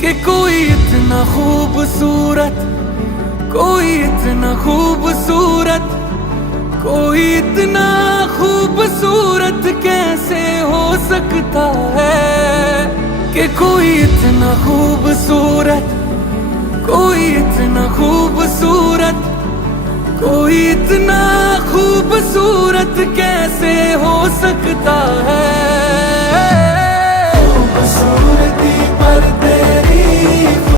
कि कोई इतना खूबसूरत, कोई इतना खूबसूरत, कोई इतना खूबसूरत कैसे हो सकता है। कि कोई इतना खूबसूरत, कोई इतना खूबसूरत, कोई इतना खूबसूरत कैसे हो सकता है।